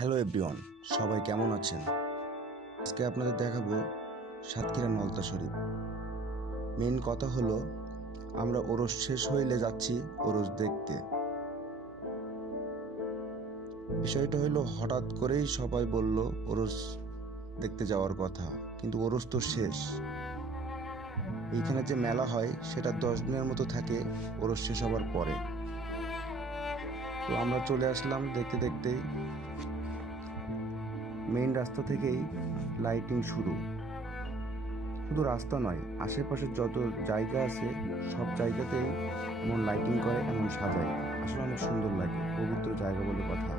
Hello everyone, সবাই কেমন আছেন? আজকে আপনাদের দেখাবো সাতক্ষীরা নলতা শরীফ। মেন কথা হলো আমরা ওরস শেষ হইলে যাচ্ছি ওরস দেখতে। বিষয়টা হলো হঠাৎ করেই সবাই বলল ওরস দেখতে যাওয়ার কথা, কিন্তু ওরস তো শেষ। এইখানে যে মেলা হয় সেটা 10 দিনের মতো থাকে ওরস শেষ হবার পরে। তো আমরা চলে আসলাম দেখতে দেখতেই। মেইন রাস্তা থেকেই লাইটিং শুরু। শুধু রাস্তা নয়, আশেপাশের যত জায়গা আছে সব জায়গাতেই এমন লাইটিং করে, এমন সাজায়। আসলে অনেক সুন্দর লাগে, পবিত্র জায়গা বলে কথা।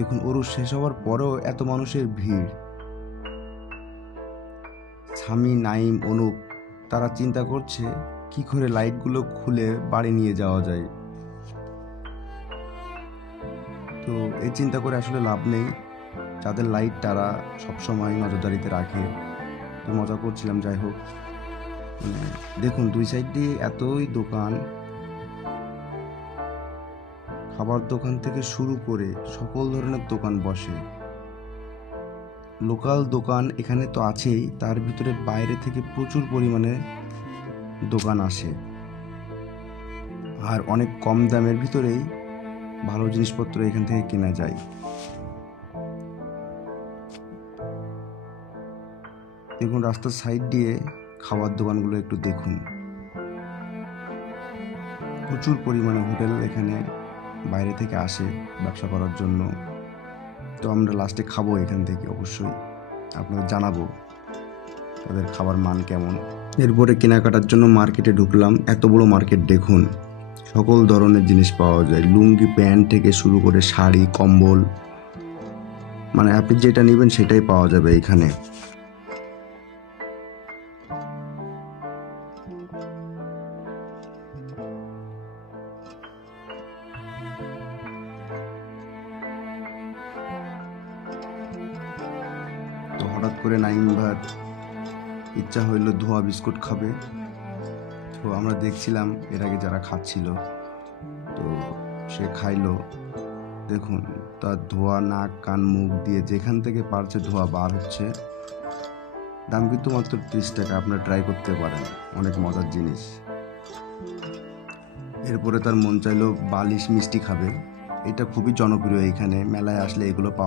দেখুন, ওরস শেষ হওয়ার পরেও এত মানুষের ভিড়। স্বামী নাইম অনুপ তারা চিন্তা করছে কি করে লাইটগুলো খুলে বাড়ি নিয়ে যাওয়া যায়। তো এই চিন্তা করে আসলে লাভ নেই, যাদের লাইট তারা সবসময় নজরদারিতে রাখে। তো মজা করছিলাম, যাই হোক। দেখুন, দুই সাইড দিয়ে এতই দোকান, খাবার দোকান থেকে শুরু করে সকল ধরনের দোকান বসে। লোকাল দোকান এখানে তো আছেই, তার ভিতরে বাইরে থেকে প্রচুর পরিমাণে দোকান আসে, আর অনেক কম দামের ভিতরেই ভালো জিনিসপত্র এখান থেকে কেনা যায়। দেখুন, রাস্তার সাইড দিয়ে খাবার দোকানগুলো একটু দেখুন। প্রচুর পরিমাণে হোটেল এখানে বাইরে থেকে আসে ব্যবসা করার জন্য। তো আমরা লাস্টে খাবো এখান থেকে, অবশ্যই আপনাদের জানাবো তাদের খাবার মান কেমন। এরপরে কেনাকাটার জন্য মার্কেটে ঢুকলাম। এত বড় মার্কেট দেখুন, সকল ধরনের জিনিস পাওয়া যায়, লুঙ্গি প্যান্ট থেকে শুরু করে শাড়ি কম্বল, মানে আপনি যেটা নেবেন সেটাই পাওয়া যাবে এখানে। তো হঠাৎ করে নাইম ভাইয়ের ইচ্ছা হইলো ধোয়া বিস্কুট খাবে। তো আমরা দেখছিলাম এর আগে যারা খাচ্ছিল, তো সে খাইলো। দেখুন, তার ধোয়া নাক কান মুখ দিয়ে যেখান থেকে পারছে ধোয়া বার হচ্ছে। দাম কিন্তু মাত্র 30 টাকা, আপনারা ট্রাই করতে পারেন, অনেক মজার জিনিস। এরপরে তার মন চাইলো বালিশ মিষ্টি খাবে। এটা খুবই জনপ্রিয়, এখানে মেলায় আসলে এগুলো পাওয়া